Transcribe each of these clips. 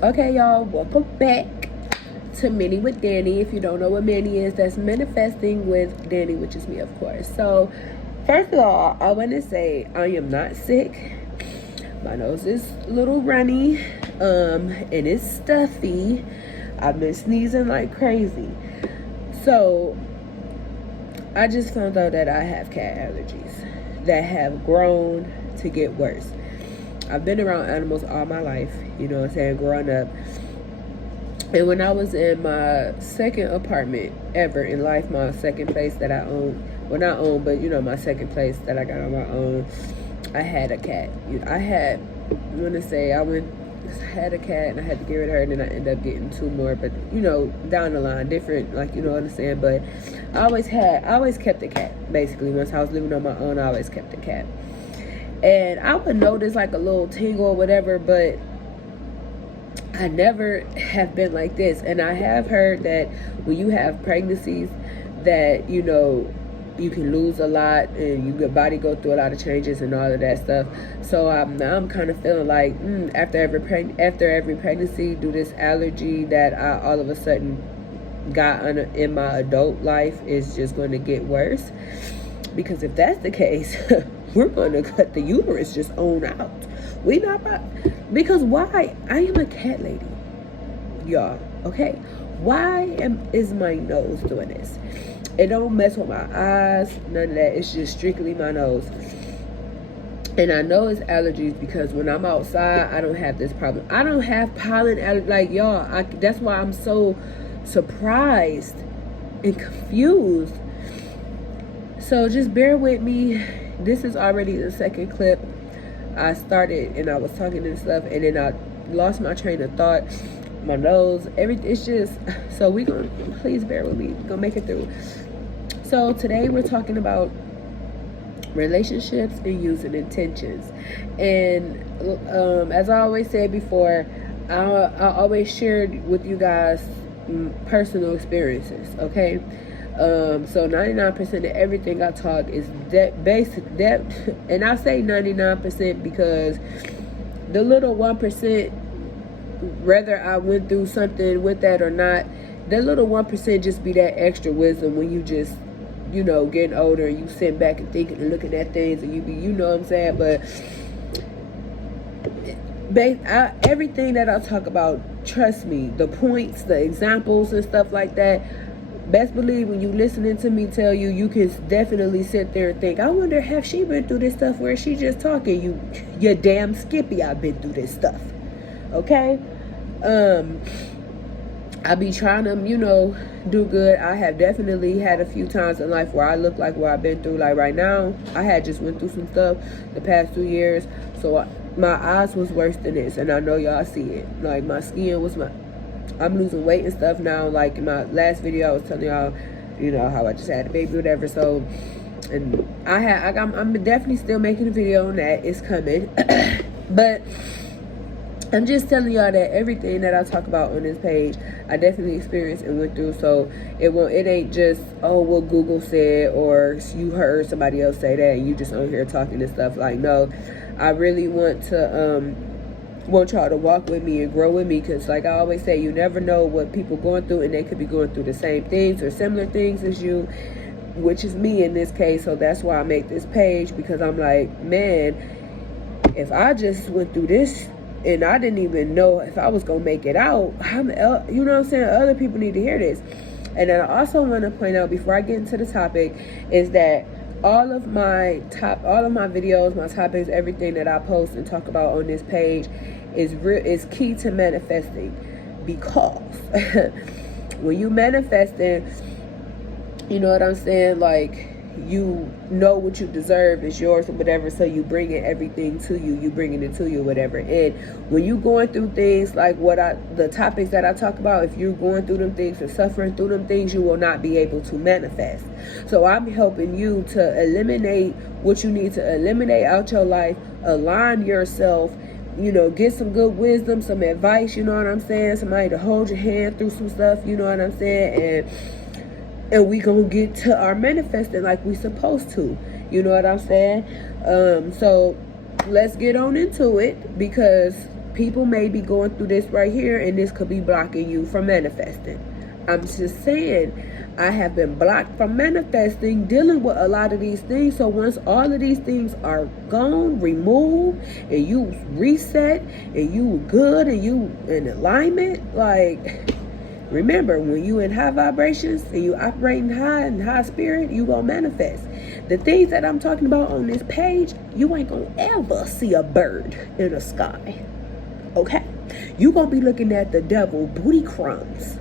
Okay, y'all, welcome back to Manny with Danny. If you don't know what Manny is, that's manifesting with Danny, which is me, of course. So, first of all, I want to say I am not sick. My nose is a little runny, and it's stuffy. I've been sneezing like crazy. So, I just found out that I have cat allergies that have grown to get worse. I've been around animals all my life, you know what I'm saying, growing up. And when I was in my second apartment ever in life, my second place that I own, well, not own, but you know, my second place that I got on my own, I had a cat. I had a cat and I had to get rid of her, and then I ended up getting two more, but you know, down the line, different, like, you know what I'm saying. But I always kept a cat. Basically, once I was living on my own, I always kept a cat. And I would notice like a little tingle or whatever, but I never have been like this. And I have heard that when you have pregnancies that, you know, you can lose a lot and your body go through a lot of changes and all of that stuff. So now I'm kind of feeling like after every pregnancy, do this allergy that I all of a sudden got in my adult life is just going to get worse. Because if that's the case, we're going to cut the uterus just on out. We not about, because why? I am a cat lady, y'all. Okay, why is my nose doing this? It don't mess with my eyes, none of that. It's just strictly my nose. And I know it's allergies because when I'm outside, I don't have this problem. I don't have pollen allergy like y'all. That's why I'm so surprised and confused. So just bear with me. This is already the second clip. I started and I was talking and stuff, and then I lost my train of thought. My nose, everything. It's just, so please bear with me. We're gonna make it through. So today we're talking about relationships and using intentions. And as I always said before, I always shared with you guys personal experiences, okay? So 99% of everything I talk is basic, and I say 99% because the little 1%, whether I went through something with that or not, the little 1% just be that extra wisdom when you just, you know, getting older and you sit back and thinking and looking at things and you know what I'm saying. But everything that I talk about, trust me, the points, the examples and stuff like that, best believe when you listening to me tell you, you can definitely sit there and think, I wonder, have she been through this stuff where she just talking? You damn Skippy, I've been through this stuff. Okay? I be trying to, you know, do good. I have definitely had a few times in life where I look like what I've been through. Like right now, I had just went through some stuff the past 2 years. So my eyes was worse than this. And I know y'all see it. Like my skin was I'm losing weight and stuff now. Like in my last video, I was telling y'all, you know, how I just had a baby or whatever. So, and I'm definitely still making a video on that. It's coming. But I'm just telling y'all that everything that I talk about on this page, I definitely experienced and went through. So it ain't just, oh, what Google said or you heard somebody else say that and you just on here talking and stuff. Like, no, I really want y'all to walk with me and grow with me, because like I always say, you never know what people going through, and they could be going through the same things or similar things as you, which is me in this case. So that's why I make this page, because I'm like, man, if I just went through this and I didn't even know if I was gonna make it out, you know what I'm saying, other people need to hear this. And then I also want to point out before I get into the topic is that all of my videos, my topics, everything that I post and talk about on this page is key to manifesting, because when you manifesting, you know what I'm saying, like, you know what you deserve is yours or whatever, so you bring everything to you, you bringing it to you, whatever. And when you going through things like the topics that I talk about, if you're going through them things and suffering through them things, you will not be able to manifest. So I'm helping you to eliminate what you need to eliminate out your life, align yourself, you know, get some good wisdom, some advice, you know what I'm saying, somebody to hold your hand through some stuff, you know what I'm saying, and we gonna get to our manifesting like we supposed to, you know what I'm saying. So let's get on into it, because People may be going through this right here, and this could be blocking you from manifesting. I'm just saying, I have been blocked from manifesting, dealing with a lot of these things. So once all of these things are gone, removed, and you reset, and you good, and you in alignment, like, remember, when you in high vibrations and you operating high and high spirit, you gonna manifest. The things that I'm talking about on this page, you ain't gonna ever see a bird in the sky. Okay? You gonna be looking at the devil booty crumbs.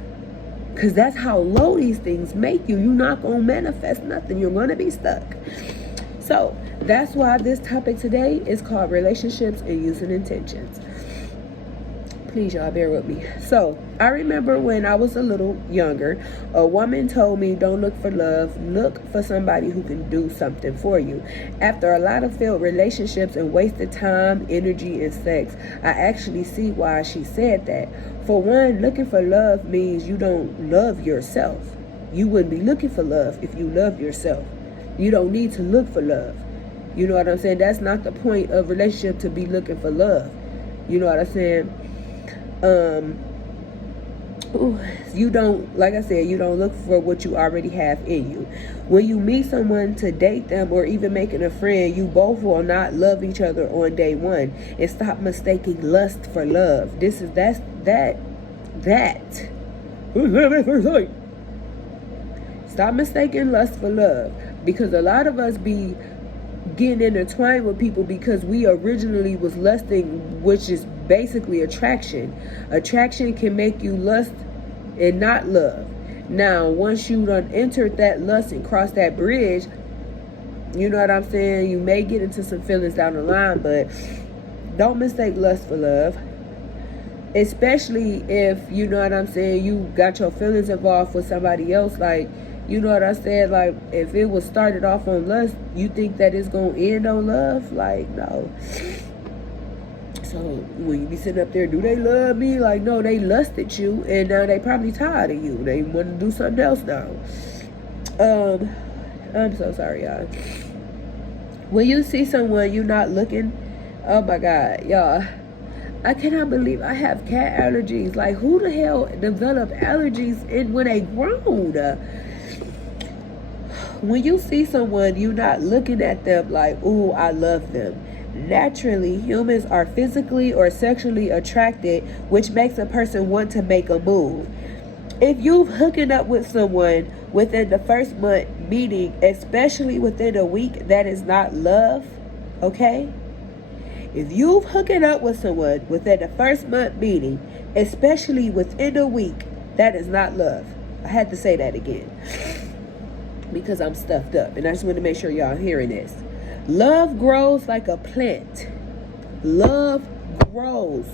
Because that's how low these things make you. You're not going to manifest nothing. You're going to be stuck. So that's why this topic today is called relationships and using intentions. Please, y'all, bear with me. So I remember when I was a little younger, a woman told me, don't look for love. Look for somebody who can do something for you. After a lot of failed relationships and wasted time, energy, and sex, I actually see why she said that. For one, looking for love means you don't love yourself. You wouldn't be looking for love if you love yourself. You don't need to look for love. You know what I'm saying? That's not the point of relationship, to be looking for love. You know what I'm saying? You don't, like I said, you don't look for what you already have in you. When you meet someone to date them or even making a friend, you both will not love each other on day one. And stop mistaking lust for love. Stop mistaking lust for love, because a lot of us be getting intertwined with people because we originally was lusting, which is basically attraction. Attraction can make you lust and not love. Now, once you done entered that lust and crossed that bridge, you know what I'm saying, you may get into some feelings down the line, but don't mistake lust for love. Especially if, you know what I'm saying, you got your feelings involved with somebody else. Like, you know what I said, like, if it was started off on lust, you think that it's going to end on love? Like, no. So when you be sitting up there, do they love me? Like, no, they lusted you, and now they probably tired of you. They want to do something else now. I'm so sorry, y'all. When you see someone you're not looking, oh my God, y'all, I cannot believe I have cat allergies. Like, who the hell develop allergies when they grown? When you see someone, you're not looking at them like, ooh, I love them. Naturally, humans are physically or sexually attracted, which makes a person want to make a move. If you've hooking up with someone within the first month meeting, especially within a week, that is not love, okay? If you've hooking up with someone within the first month meeting, especially within a week, that is not love. I had to say that again because I'm stuffed up, and I just want to make sure y'all hearing this. Love grows like a plant. Love grows.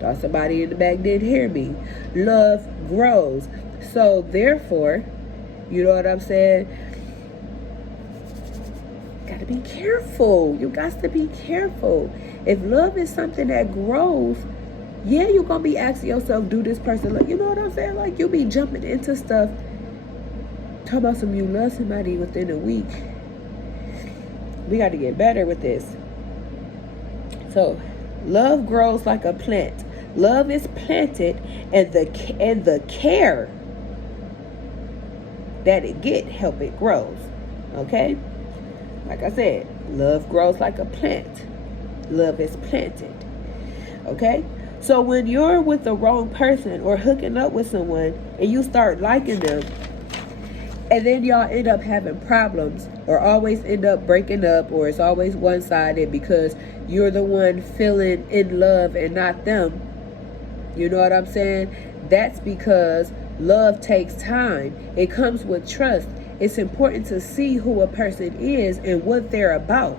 Thought somebody in the back didn't hear me. Love grows. So therefore, you know what I'm saying? Gotta be careful. You got to be careful. If love is something that grows, yeah, you're gonna be asking yourself, do this person love? You know what I'm saying? Like, you'll be jumping into stuff. Talk about some, you love somebody within a week. We got to get better with this. So, love grows like a plant. Love is planted, and the care that it get help it grows. Okay? Like I said, love grows like a plant. Love is planted. Okay? So when you're with the wrong person or hooking up with someone and you start liking them, and then y'all end up having problems or always end up breaking up, or it's always one-sided because you're the one feeling in love and not them, you know what I'm saying? That's because love takes time. It comes with trust. It's important to see who a person is and what they're about.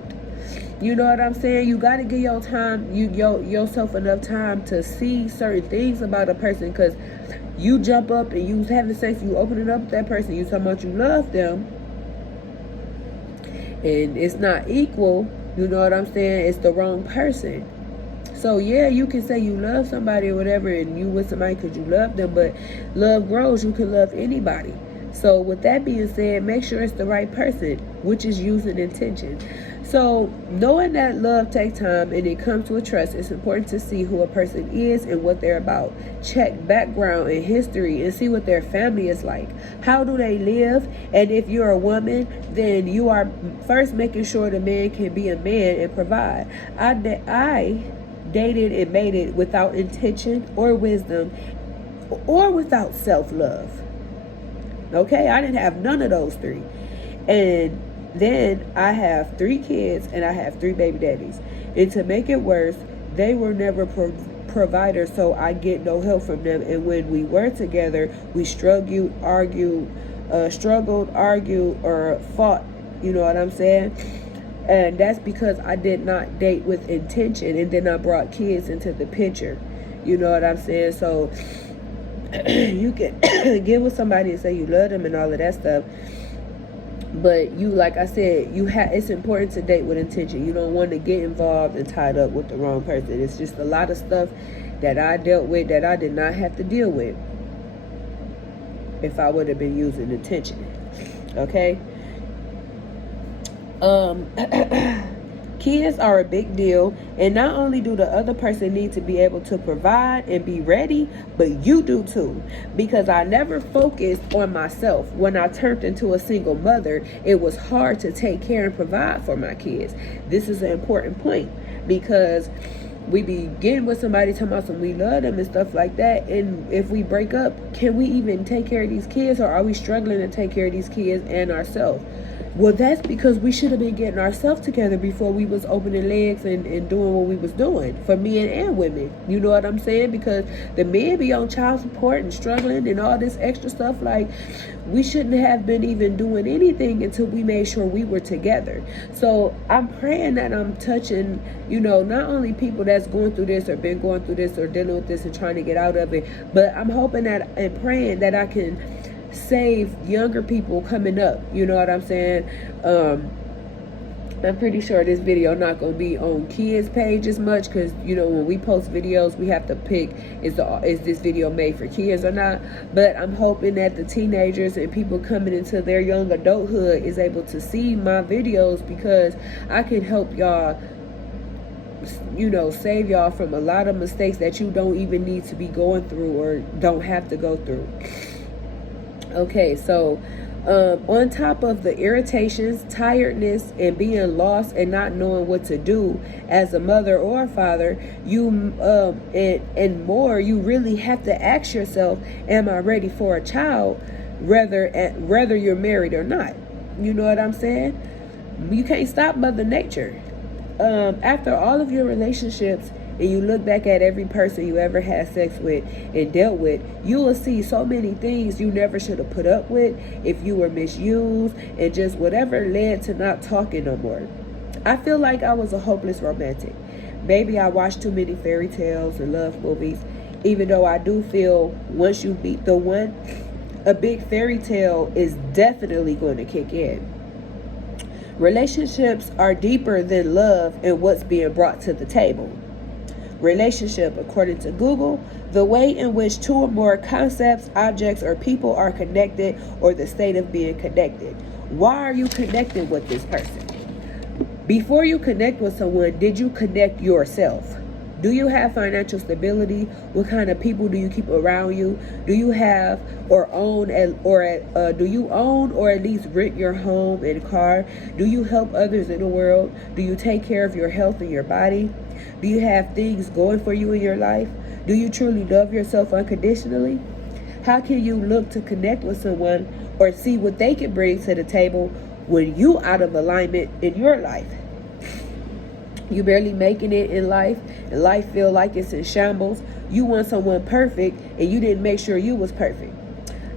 You know what I'm saying? You got to give yourself enough time to see certain things about a person, because you jump up and you having sex, you opening up with that person, you talking about you love them, and it's not equal. You know what I'm saying? It's the wrong person. So yeah, you can say you love somebody or whatever, and you with somebody because you love them, but love grows. You can love anybody. So with that being said, make sure it's the right person, which is using intention. So knowing that love takes time and it comes with trust, it's important to see who a person is and what they're about. Check background and history and see what their family is like. How do they live? And if you're a woman, then you are first making sure the man can be a man and provide. I dated and made it without intention or wisdom or without self-love. Okay, I didn't have none of those three. And then I have 3 kids and I have 3 baby daddies. And to make it worse, they were never providers, so I get no help from them. And when we were together, we struggled, argued, or fought. You know what I'm saying? And that's because I did not date with intention, and then I brought kids into the picture. You know what I'm saying? So you can get with somebody and say you love them and all of that stuff, but you, like I said, it's important to date with intention. You don't want to get involved and tied up with the wrong person. It's just a lot of stuff that I dealt with that I did not have to deal with if I would have been using intention. Okay. Kids are a big deal, and not only do the other person need to be able to provide and be ready, but you do too. Because I never focused on myself. When I turned into a single mother, it was hard to take care and provide for my kids. This is an important point, because we be getting with somebody talking about some we love them and stuff like that, and if we break up, can we even take care of these kids, or are we struggling to take care of these kids and ourselves? Well, that's because we should have been getting ourselves together before we was opening legs and doing what we was doing for men and women. You know what I'm saying? Because the men be on child support and struggling and all this extra stuff. Like, we shouldn't have been even doing anything until we made sure we were together. So I'm praying that I'm touching, not only people that's going through this or been going through this or dealing with this and trying to get out of it, but I'm hoping that and praying that I can save younger people coming up. You know what I'm saying? I'm pretty sure this video not going to be on kids page as much, because when we post videos, we have to pick is this video made for kids or not. But I'm hoping that the teenagers and people coming into their young adulthood is able to see my videos, because I can help y'all, save y'all from a lot of mistakes that you don't even need to be going through or don't have to go through. Okay, so on top of the irritations, tiredness, and being lost and not knowing what to do as a mother or a father, you and more, you really have to ask yourself, am I ready for a child, whether you're married or not? You know what I'm saying? You can't stop Mother Nature. After all of your relationships, and you look back at every person you ever had sex with and dealt with, you will see so many things you never should have put up with, if you were misused, and just whatever led to not talking no more. I feel like I was a hopeless romantic. Maybe I watched too many fairy tales and love movies, even though I do feel once you beat the one, a big fairy tale is definitely going to kick in. Relationships are deeper than love and what's being brought to the table. Relationship, according to Google, the way in which 2 or more concepts, objects, or people are connected, or the state of being connected. Why are you connected with this person? Before you connect with someone, did you connect yourself? Do you have financial stability? What kind of people do you keep around you? Do you have do you own or at least rent your home and car? Do you help others in the world? Do you take care of your health and your body? Do you have things going for you in your life? Do you truly love yourself unconditionally? How can you look to connect with someone or see what they can bring to the table when you out of alignment in your life? You barely making it in life, and life feel like it's in shambles. You want someone perfect, and you didn't make sure you was perfect.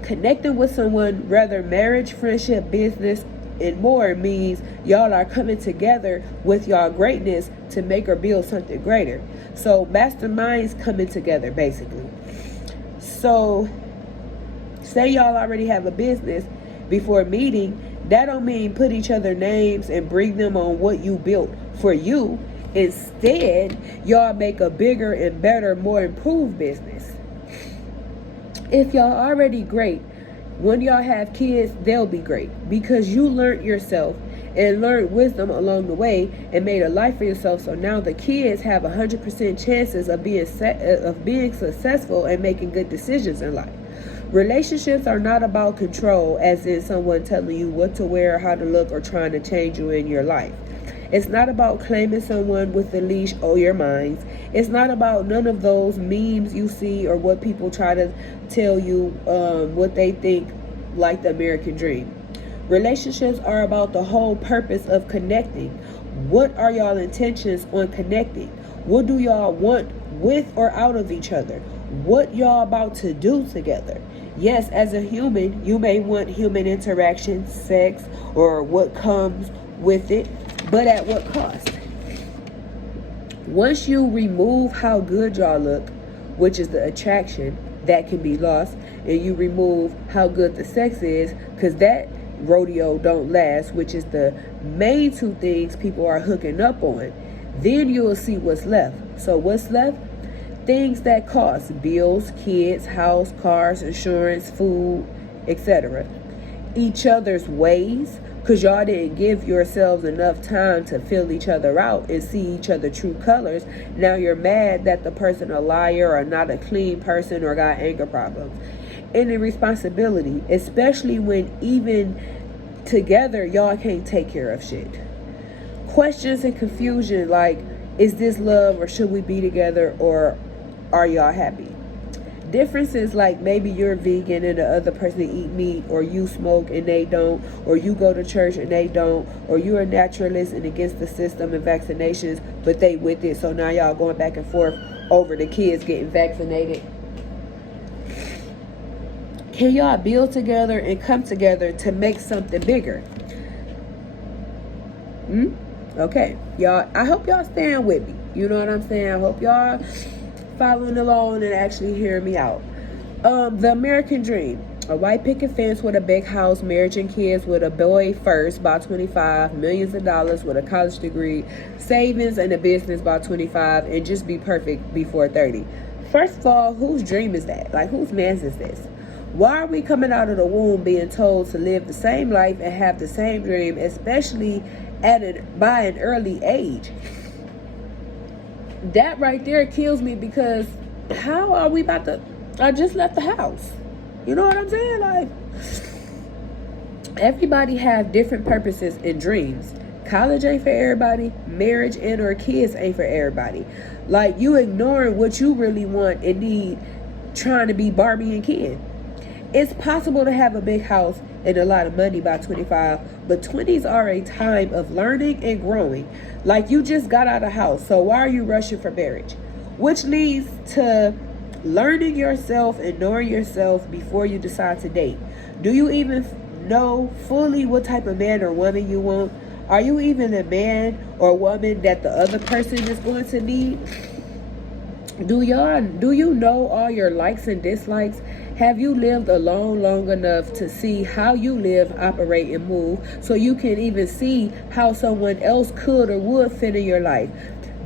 Connecting with someone, whether marriage, friendship, business, and more, means y'all are coming together with y'all greatness to make or build something greater. So masterminds coming together, basically. So say y'all already have a business. Before meeting, that don't mean put each other names and bring them on what you built for you. Instead, y'all make a bigger and better, more improved business. If y'all already great, When y'all have kids, they'll be great because you learned yourself and learned wisdom along the way and made a life for yourself. So now the kids have 100% chances of being successful and making good decisions in life. Relationships are not about control, as in someone telling you what to wear, how to look, or trying to change you in your life. It's not about claiming someone with the leash or your minds. It's not about none of those memes you see or what people try to tell you what they think, like the American dream. Relationships are about the whole purpose of connecting. What are y'all intentions on connecting? What do y'all want with or out of each other? What y'all about to do together? Yes, as a human, you may want human interaction, sex, or what comes with it, but at what cost? Once you remove how good y'all look, which is the attraction, that can be lost, and you remove how good the sex is, because that rodeo don't last, which is the main two things people are hooking up on, then you'll see what's left. So what's left? Things that cost: bills, kids, house, cars, insurance, food, etc. Each other's ways, because y'all didn't give yourselves enough time to fill each other out and see each other true colors. Now you're mad that the person a liar or not a clean person or got anger problems. And the responsibility, especially when even together y'all can't take care of shit. Questions and confusion like, is this love, or should we be together, or are y'all happy? Differences like maybe you're vegan and the other person eat meat, or you smoke and they don't, or you go to church and they don't, or you're a naturalist and against the system and vaccinations, but they with it. So now y'all going back and forth over the kids getting vaccinated. Can y'all build together and come together to make something bigger? Okay, y'all, I hope y'all staying with me. You know what I'm saying? I hope y'all following along and actually hearing me out. The American dream: a white picket fence with a big house, marriage and kids with a boy first by 25, millions of dollars with a college degree, savings and a business by 25, and just be perfect before 30. First of all, whose dream is that? Like, whose man's is this? Why are we coming out of the womb being told to live the same life and have the same dream, especially by an early age? That right there kills me, because how are we about to... I just left the house. You know what I'm saying? Like, everybody have different purposes and dreams. College ain't for everybody. Marriage and or kids ain't for everybody. Like, you ignoring what you really want and need, trying to be Barbie and Ken. It's possible to have a big house and a lot of money by 25, but 20s are a time of learning and growing. Like, you just got out of house, so why are you rushing for marriage? Which leads to learning yourself and knowing yourself before you decide to date. Do you even know fully what type of man or woman you want? Are you even a man or woman that the other person is going to need? Do you know all your likes and dislikes? Have you lived alone long enough to see how you live, operate, and move, so you can even see how someone else could or would fit in your life?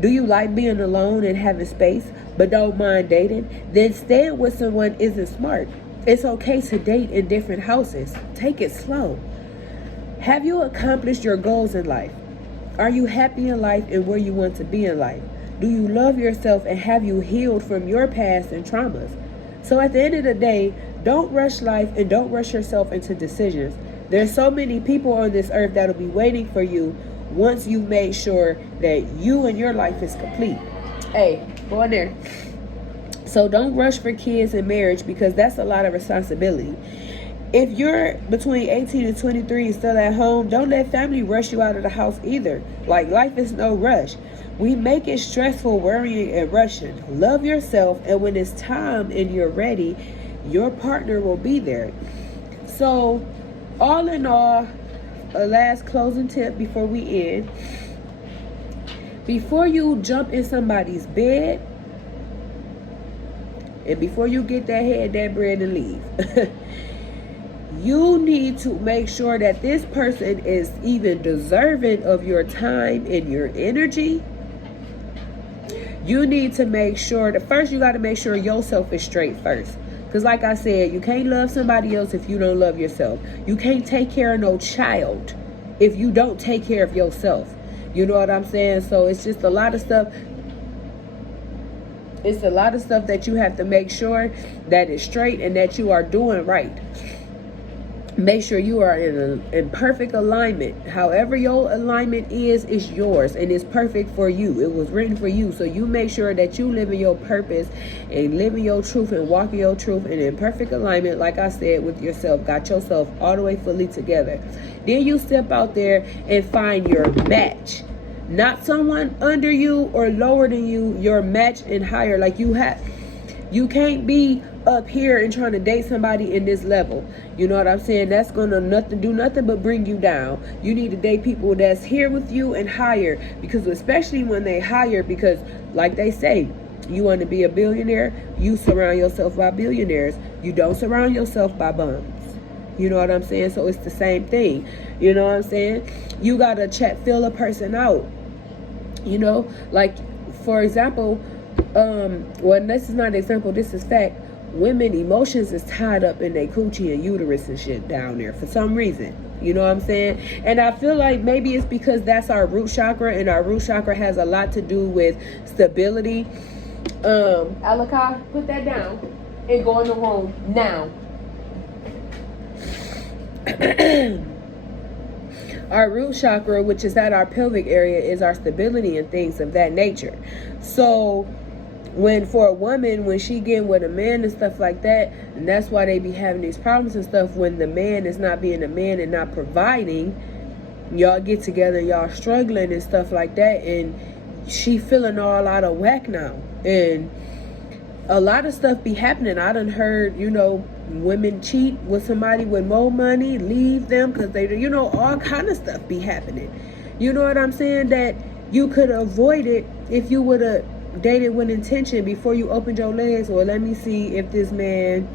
Do you like being alone and having space, but don't mind dating? Then staying with someone isn't smart. It's okay to date in different houses. Take it slow. Have you accomplished your goals in life? Are you happy in life and where you want to be in life? Do you love yourself, and have you healed from your past and traumas? So at the end of the day, don't rush life and don't rush yourself into decisions. There's so many people on this earth that'll be waiting for you once you've made sure that you and your life is complete. Hey, go in there. So don't rush for kids and marriage, because that's a lot of responsibility. If you're between 18 and 23 and still at home, don't let family rush you out of the house either. Like, life is no rush. We make it stressful, worrying and rushing. Love yourself, and when it's time and you're ready, your partner will be there. So, all in all, a last closing tip before we end. Before you jump in somebody's bed, and before you get that head, that bread, and leave, you need to make sure that this person is even deserving of your time and your energy. You need to make sure that first you got to make sure yourself is straight first. Because like I said, you can't love somebody else if you don't love yourself. You can't take care of no child if you don't take care of yourself. You know what I'm saying? So it's just a lot of stuff. It's a lot of stuff that you have to make sure that is straight and that you are doing right. Make sure you are in perfect alignment. However your alignment is yours and it's perfect for you. It was written for you. So you make sure that you live in your purpose and live in your truth and walk in your truth and in perfect alignment, like I said, with yourself. Got yourself all the way fully together. Then you step out there and find your match. Not someone under you or lower than you, your match and higher. Like you can't be up here and trying to date somebody in this level. You know what I'm saying? That's gonna do nothing but bring you down. You need to date people that's here with you and higher, because especially when they higher, because like they say, you want to be a billionaire, you surround yourself by billionaires. You don't surround yourself by bums. You know what I'm saying? So it's the same thing. You know what I'm saying? You gotta feel a person out. You know, like for example, well, this is not an example, this is fact. Women emotions is tied up in their coochie and uterus and shit down there for some reason. You know what I'm saying? And I feel like maybe it's because that's our root chakra, and our root chakra has a lot to do with stability. Alaka, put that down and go in the room now. Our root chakra, which is at our pelvic area, is our stability and things of that nature. So for a woman, when she getting with a man and stuff like that, and that's why they be having these problems and stuff, when the man is not being a man and not providing, y'all get together, y'all struggling and stuff like that, and she feeling all out of whack now. And a lot of stuff be happening. I done heard, women cheat with somebody with more money, leave them because they, all kind of stuff be happening. You know what I'm saying? That you could avoid it if you would have dated with intention before you opened your legs. Or let me see if this man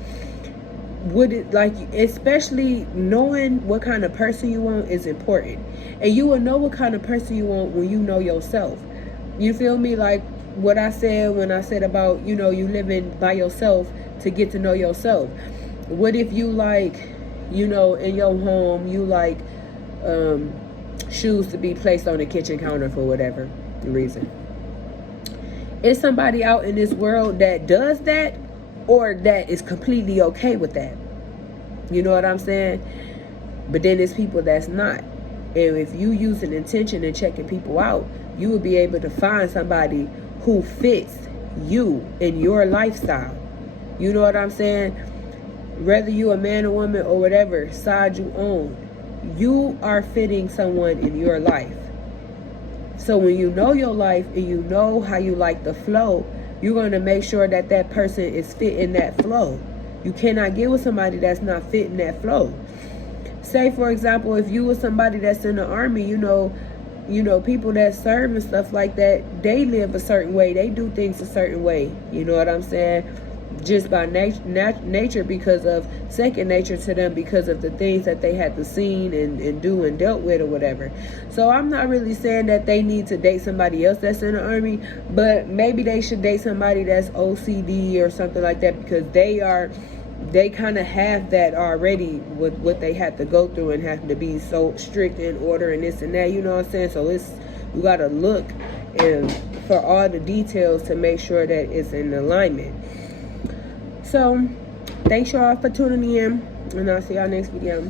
would it, like, especially knowing what kind of person you want is important. And you will know what kind of person you want when you know yourself. You feel me? Like what I said when I said about, you living by yourself to get to know yourself. What if you like, in your home, you like shoes to be placed on the kitchen counter for whatever reason? Is somebody out in this world that does that, or that is completely okay with that? You know what I'm saying? But then there's people that's not. And if you use an intention and checking people out, you will be able to find somebody who fits you in your lifestyle. You know what I'm saying? Whether you a man or woman or whatever side you own, you are fitting someone in your life. So when you know your life and you know how you like the flow, you're going to make sure that that person is fit in that flow. You cannot get with somebody that's not fitting that flow. Say, for example, if you were somebody that's in the army, people that serve and stuff like that, they live a certain way. They do things a certain way. You know what I'm saying? Just by nature, because of second nature to them, because of the things that they had to seen and do and dealt with or whatever. So I'm not really saying that they need to date somebody else that's in the army, but maybe they should date somebody that's OCD or something like that, because they kind of have that already with what they had to go through and have to be so strict in order and this and that, you know what I'm saying? So you got to look and for all the details to make sure that it's in alignment. So thanks y'all for tuning in, and I'll see y'all next video.